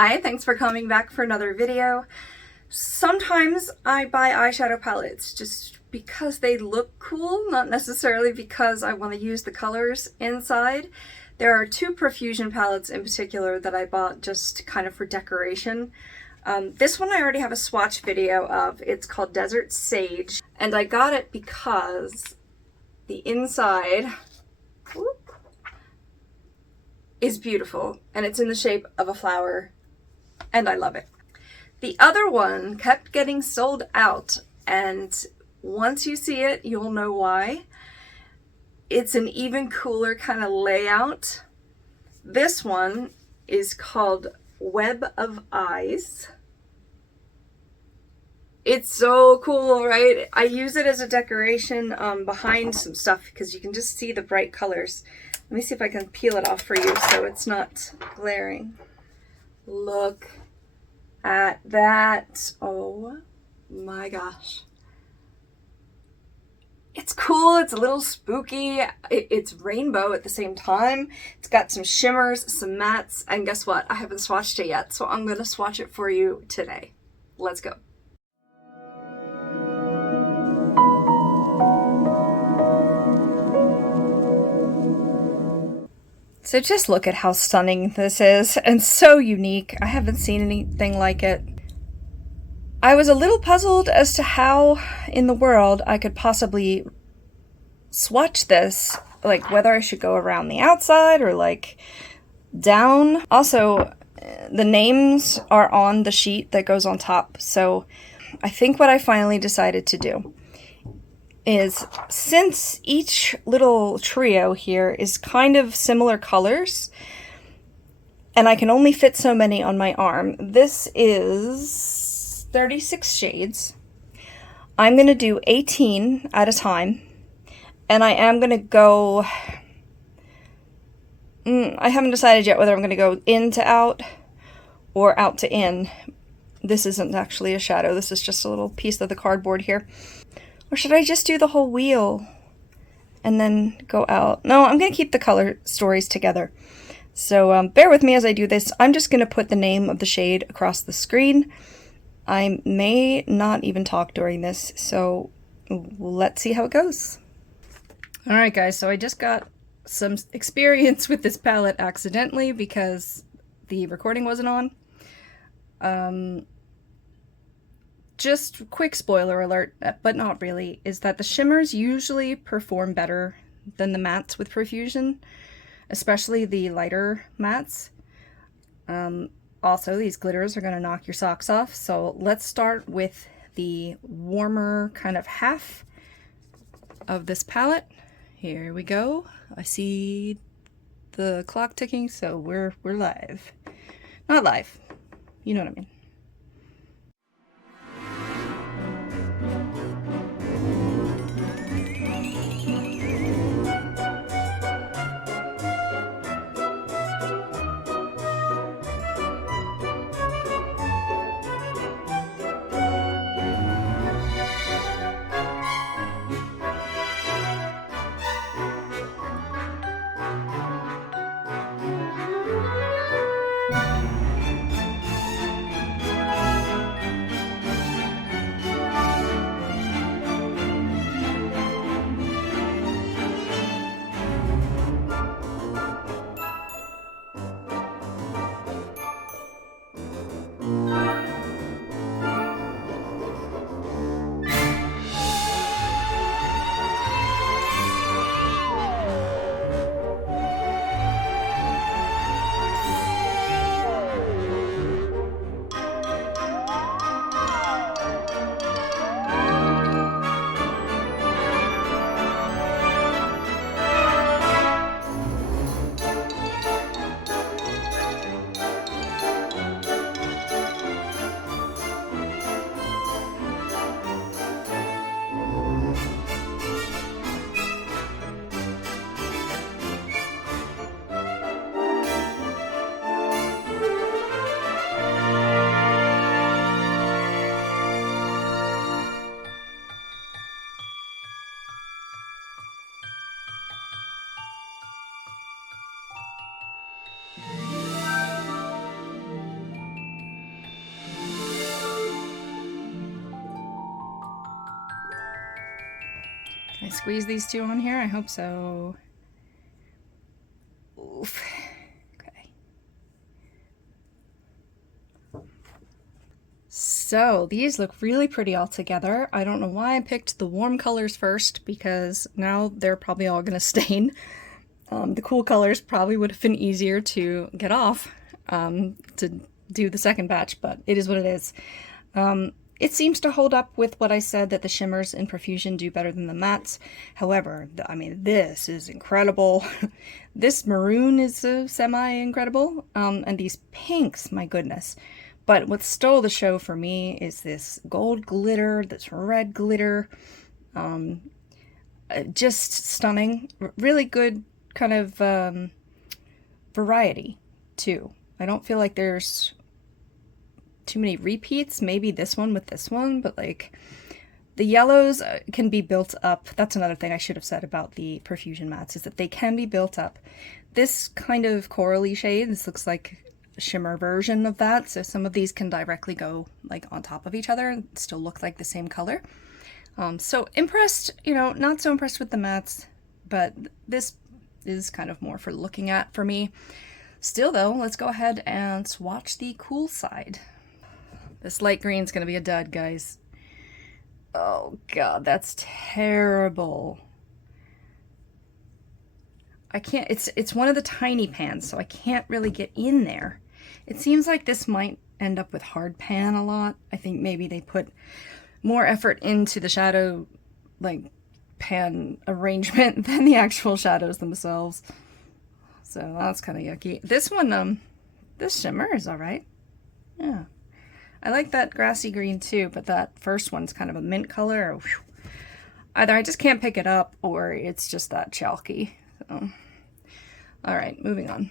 Hi, thanks for coming back for another video. Sometimes I buy eyeshadow palettes just because they look cool, not necessarily because I want to use the colors inside. There are two Profusion palettes in particular that I bought just kind of for decoration. This one I already have a swatch video of. It's called Desert Sage, and I got it because the inside is beautiful and it's in the shape of a flower and I love it. The other one kept getting sold out, and once you see it you'll know why. It's an even cooler kind of layout. This one is called Web of Eyes. It's so cool, right? I use it as a decoration behind some stuff because you can just see the bright colors. Let me see if I can peel it off for you so it's not glaring. Look at that. Oh my gosh. It's cool. It's a little spooky. It's rainbow at the same time. It's got some shimmers, some mattes, and guess what? I haven't swatched it yet, so I'm going to swatch it for you today. Let's go. So just look at how stunning this is, and so unique. I haven't seen anything like it. I was a little puzzled as to how in the world I could possibly swatch this, like whether I should go around the outside or like down. Also, the names are on the sheet that goes on top, so I think what I finally decided to do is, since each little trio here is kind of similar colors, and I can only fit so many on my arm, this is 36 shades. I'm going to do 18 at a time, and I am going to go, I haven't decided yet whether I'm going to go in to out or out to in. This isn't actually a shadow, this is just a little piece of the cardboard here. Or should I just do the whole wheel and then go out? No, I'm going to keep the color stories together. So bear with me as I do this. I'm just going to put the name of the shade across the screen. I may not even talk during this, so let's see how it goes. Alright guys, so I just got some experience with this palette accidentally because the recording wasn't on. Just quick spoiler alert, but not really, is that the shimmers usually perform better than the mattes with Profusion, especially the lighter mattes. Also, these glitters are going to knock your socks off, so let's start with the warmer kind of half of this palette. Here we go. I see the clock ticking, so we're live. Not live, you know what I mean. I squeeze these two on here? I hope so. Oof. Okay. So these look really pretty all together. I don't know why I picked the warm colors first, because now they're probably all going to stain. The cool colors probably would have been easier to get off to do the second batch, but it is what it is. It seems to hold up with what I said, that the shimmers in Profusion do better than the mattes. However, I mean, this is incredible. This maroon is semi-incredible, and these pinks, my goodness. But what stole the show for me is this gold glitter, this red glitter. Just stunning. Really good kind of variety, too. I don't feel like there's too many repeats. Maybe this one with this one, but like the yellows can be built up. That's another thing I should have said about the Profusion mattes, is that they can be built up. This kind of corally shade, this looks like a shimmer version of that, so some of these can directly go like on top of each other and still look like the same color. So impressed, you know, not so impressed with the mattes, but this is kind of more for looking at for me. Still though, let's go ahead and swatch the cool side. This light green is going to be a dud, guys. Oh god, that's terrible. I can't, it's one of the tiny pans, so I can't really get in there. It seems like this might end up with hard pan a lot. I think maybe they put more effort into the shadow, like, pan arrangement than the actual shadows themselves. So that's kind of yucky. This one, this shimmer is alright. Yeah. I like that grassy green too, but that first one's kind of a mint color. Whew. Either I just can't pick it up, or it's just that chalky. So. Alright, moving on.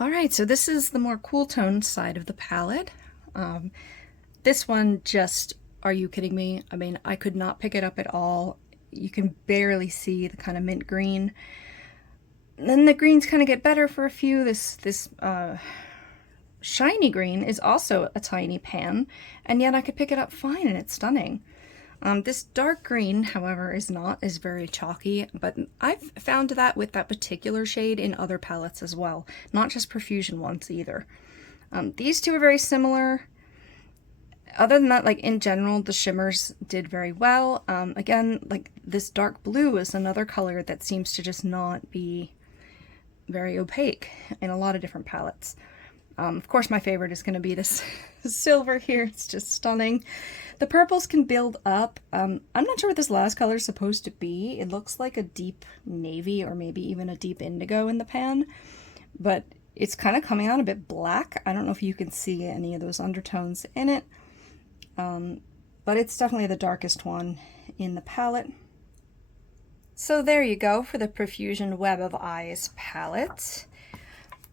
Alright, so this is the more cool toned side of the palette. This one just, are you kidding me? I mean, I could not pick it up at all. You can barely see the kind of mint green. And then the greens kind of get better for a few. This shiny green is also a tiny pan, and yet I could pick it up fine and it's stunning. This dark green, however, is very chalky, but I've found that with that particular shade in other palettes as well, not just Profusion ones either. These two are very similar. Other than that, like in general, the shimmers did very well. Again, like this dark blue is another color that seems to just not be very opaque in a lot of different palettes. Of course, my favorite is going to be this silver here. It's just stunning. The purples can build up. I'm not sure what this last color is supposed to be. It looks like a deep navy or maybe even a deep indigo in the pan, but It's kind of coming out a bit black. I don't know if you can see any of those undertones in it, but it's definitely the darkest one in the palette. So there you go for the Profusion Web of Eyes palette.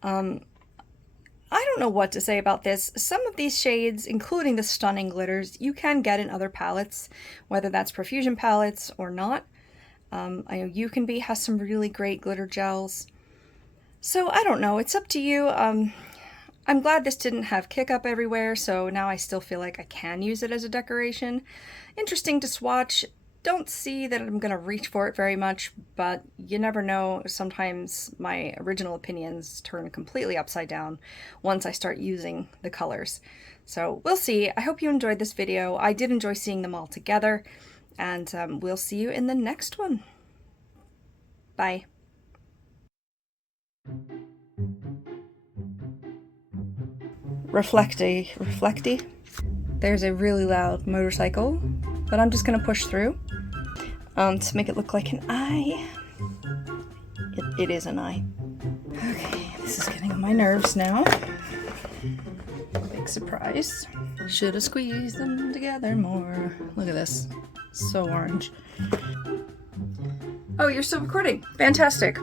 I don't know what to say about this. Some of these shades, including the stunning glitters, you can get in other palettes, whether that's Profusion palettes or not. I know You Can Be has some really great glitter gels. So I don't know, it's up to you. I'm glad this didn't have Kick Up everywhere, so now I still feel like I can use it as a decoration. Interesting to swatch. Don't see that I'm going to reach for it very much, but you never know. Sometimes my original opinions turn completely upside down once I start using the colors. So we'll see. I hope you enjoyed this video. I did enjoy seeing them all together, and we'll see you in the next one. Bye. Reflecty. There's a really loud motorcycle, but I'm just going to push through. To make it look like an eye. It is an eye. Okay, this is getting on my nerves now. Big surprise. Should have squeezed them together more. Look at this. So orange. Oh, you're still recording. Fantastic.